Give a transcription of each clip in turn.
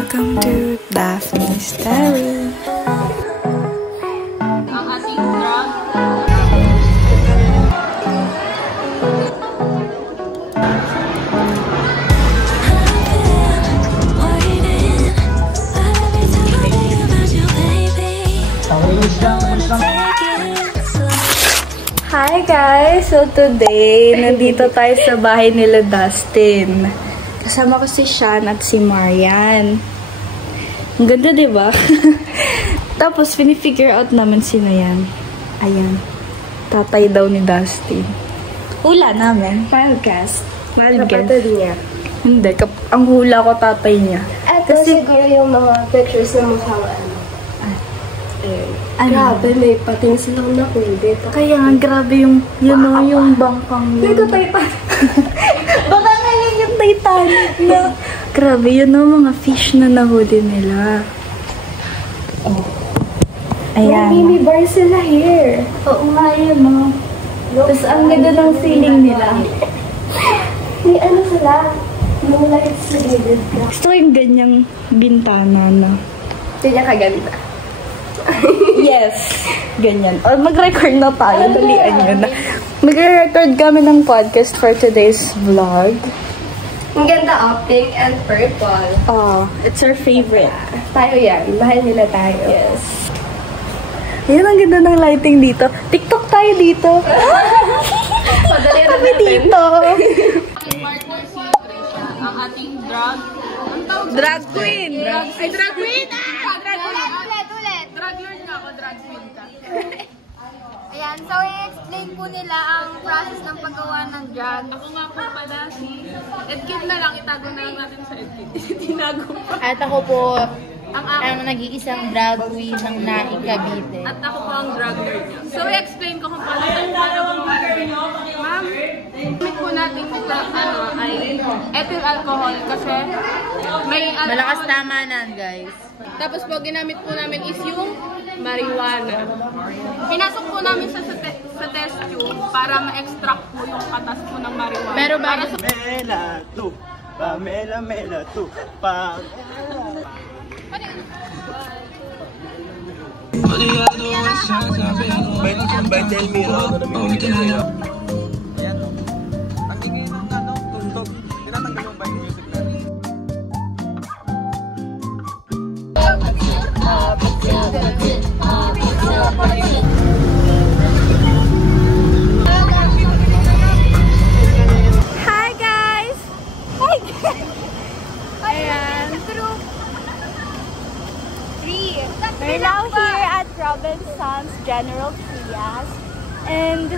Welcome to Daphne's Diary. Ang ating drug. Hi guys! So today, nandito tayo sa bahay nila Dustin. Kasama ko si Sean at si Marian. Ang ganda, diba? Tapos, pinifigure out naman sino yan. Ayan. Tatay daw ni Dustin. Hula namin. Podcast. Kapatid niya. Hindi. Ang hula ko tatay niya. Ito siguro yung mga pictures na mukha Grabe, may pating silang nakul dito. Kaya nga, grabe yung, yung bangkang yun. Dito Titanic. Baka nga yun yung Titanic na. Grabe, yun o, mga fish na nahuli nila. Oh. Ayan. May mini bar sila here. Oo nga yun, no. Tapos ang ganda ng feeling nila. May ano sila, no lights sa gilid. Gusto ko yung ganyang bintana na. Hindi niya kaganda. Yes, ganyan. O, mag-record na tayo. Dalian nyo na. Mag-record kami ng podcast for today's vlog. Ang ganda pink and purple. Oh, it's our favorite. Tayo yan. Mahal nila tayo. Yes. Ayan, ang ganda ng lighting dito. TikTok tayo dito. Padali na Kami dito. Ating partner si Trisha. Ang ating drug. Ang tawag sa Drag queen. Ay, drag queen! Drag queen! Drag lord nga ako, drag queen ka. Ayan, so i-explain po nila ang process ng paggawa ng drug. Ako nga po pala si Edkid na lang. Itago na lang natin sa Edkid. Tinago pa. At ako po, Ang ang nag-iisang drag queen ng Naing Cavite. At ako po ang drug lord niya. So, i-explain ko kung paano gumawa. Ma'am, gamit po natin ito ay ethyl alcohol kasi may alcohol. Malakas tamanan, guys. Tapos po, ginamit po namin is yung marijuana. Pinasok po namin sa test tube para ma-extract po yung katas po ng marijuana. Pero para sa Mela tu, Pamela Mela tu, Hi guys! Hi guys! Ayan. We're now here at Robinson's General Trias. And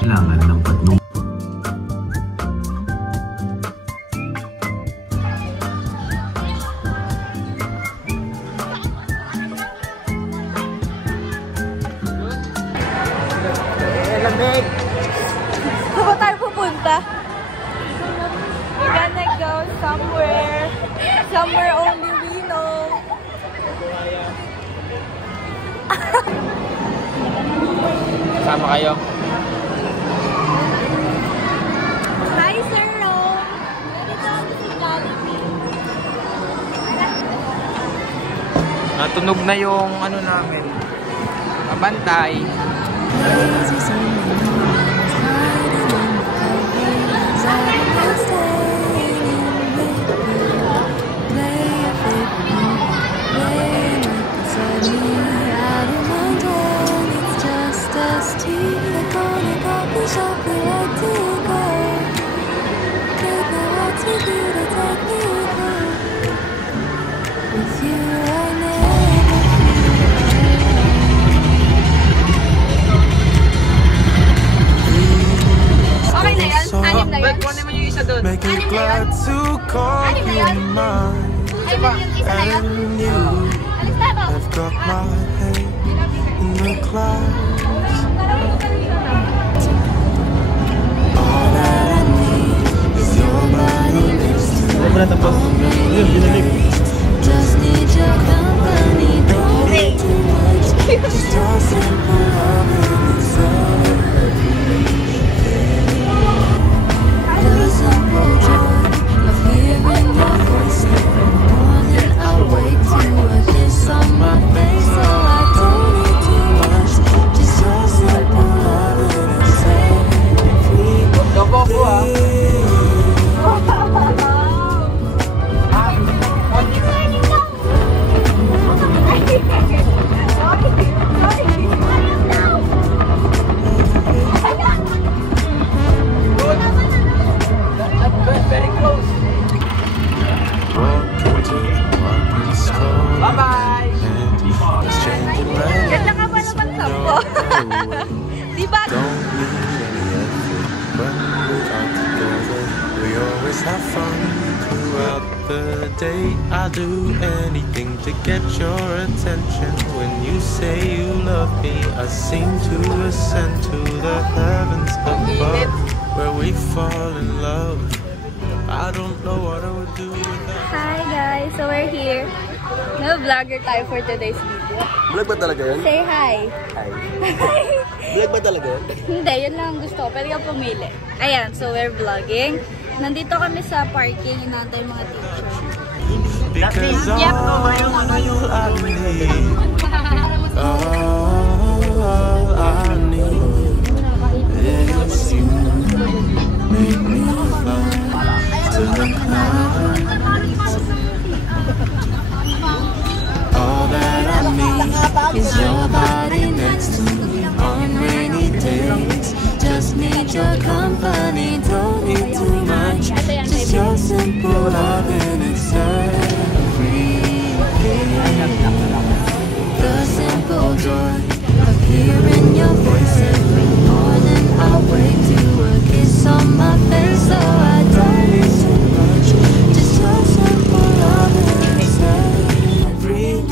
kailangan ng patnong. lamig. saan tayo pupunta? We're gonna go somewhere only we know. Kasama kayo? Hi, Sir Ron! Dito ako si Jollibee. Natunog na yung ano namin. Pabantay. siya doon. Make it glad to call you mine. And you have got my head in the clouds. All that I need is your body next to me. Just need your company, don't need too much. Just your simple love and it's the simple joy of hearing your voice every morning. I'll wait to a kiss on my face, so I don't need too much. Just your simple love and it's Very close. Bye-bye! Ganda ka pa naman sampo. Diba? Don't need any effort when we are together. We always have fun throughout the day. I'll do anything to get your attention. When you say you love me, I seem to ascend to the heavens above, where we fall in love. I don't know what I would do without. Hi guys, so we're here. No-vlogger tayo for today's video. Vlog ba talaga yun? Say hi. Hi. Vlog ba talaga yun? Hindi, yun lang ang gusto ko. Pwede ka pumili. Ayan, so we're vlogging. Nandito kami sa parking, inaantay mga teacher. Because all I need, all I need is you. Make me fly to the clouds. All that I need is your body next to me on rainy days. Just need your company, don't need too much. Just your simple love and it's everything. The simple joy of hearing your voice every morning. I'll wait to a kiss on my face, so I don't need too much. Just your simple love and it's everything.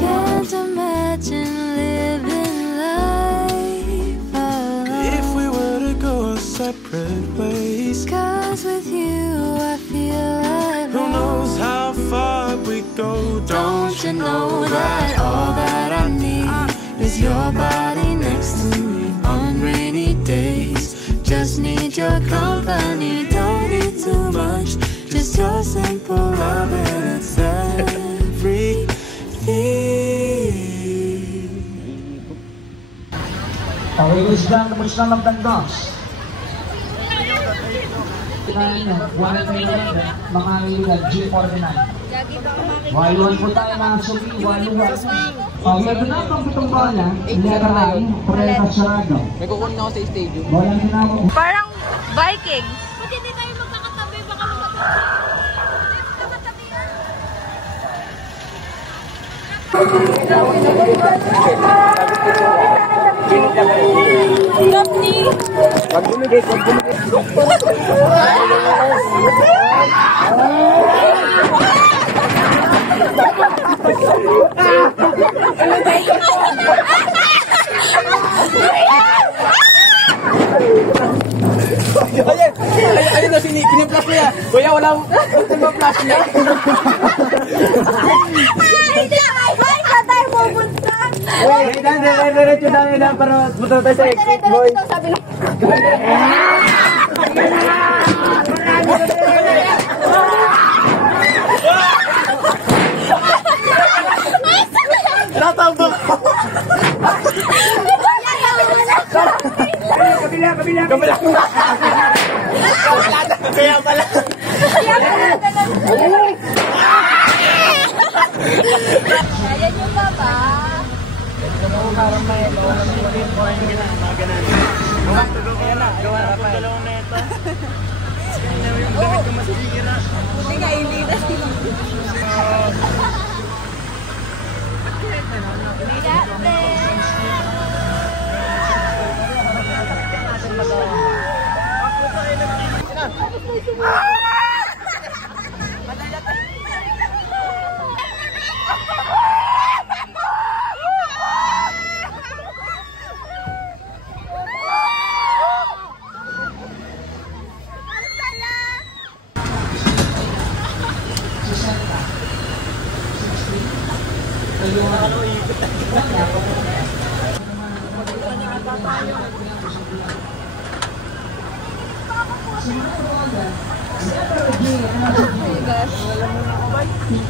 Can't imagine living life alone if we were to go separate ways. 'Cause with you I feel like who knows how far we go. Don't you know that all that I need is your body next to me on rainy days. Just need your company, don't need too much. Just your simple love and it's everything. Ladies and gentlemen of the dogs. Mga ilan, G49. Waluan po tayo mga suki, waluan. Meron na itong pitong bola, ilagay, pre-pasarado. May kukunin ako sa stadium. Walang ginagawa. Parang Vikings. Ba't hindi tayo magkakatabi? Baka Ayun na, kiniplas niya. Kuya, walang flash niya. Ay, saan tayo pupunta? Diretso namin na para punta tayo sa exit, boy. Sabi na. Natawag ko. Kabila. Kaya pala. Kaya nyo ba ba? Gawa na pa. Dalawang neto. Buti nga, hindi na sila.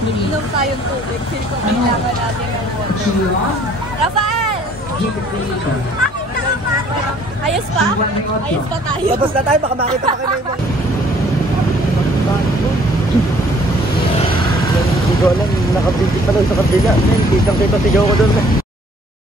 Inom tayong tubig. Feel ko kailangan natin ng water. Rafael! Ayos pa? Ayos pa tayo. Tapos na tayo, baka makita pa kayo na ibang. Hindi ko alam, nakabigit pa doon sa kabila. Kitang kita sigaw ko doon.